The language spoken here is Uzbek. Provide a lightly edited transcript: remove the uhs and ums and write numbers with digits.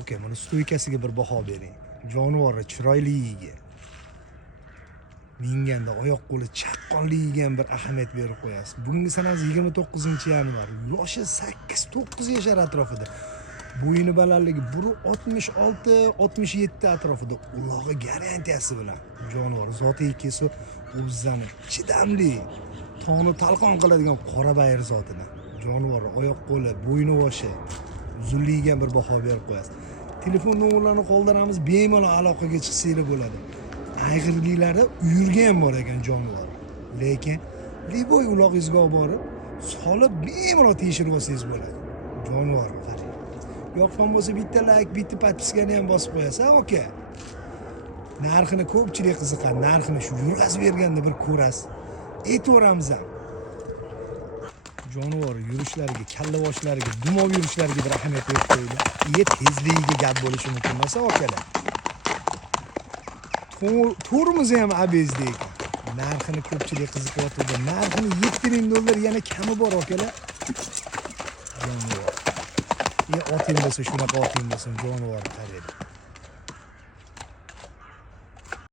Okay, mana stoykasiga bir baho bering. Jonivori chiroyligiga. Minganda oyoq qo'li chaqqonligiga ham bir ahamiyat berib qo'yasiz. Bugungi sanasi 29-yanvar. Yoshi 8-9 yashar atrofida. Bo'yini balandligi 1.66-67 atrofida. Ulog'i garantiyasi bilan. Jonivor zotiy kesi o'zani chidamli, toni talqon qiladigan qora bayir zotidan. Jonivor oyoq qo'li, bo'yni boshi uzunligiga bir baho berib qo'yasiz. Telefon nomerlarini qoldiramiz, bemalol aloqaga chiqsanglar bo'ladi. Ayg'irliklari uyurga ham bor ekan jonivor. Lekin liboy ulog'ingizga olib borib, solib bemalol tekshirib olsangiz bo'ladi. Jonivor qarang. Yoqqan bo'lsa bitta like, bitta podpiskani ham bosib qo'yasiz, aka. Narxini ko'pchilik qiziqadi. Narxini shu yurg'azib berganda bir ko'rasiz. Aytaveramiz ham. Jonivor yurishlariga, kalla boshlariga, dumov yurishlariga bir ahamiyat berib qo'ydi. Tezligiga gap bo'lishi mumkin emas, akalar. Turmuzi ham abezda ekan. Narxini ko'pchilik qiziqyapti. Narxini $7000 yana kami bor, akalar. Jonivor. Oting bo'lsa, shunaqa oting bo'lsin, jonivor qaraydi.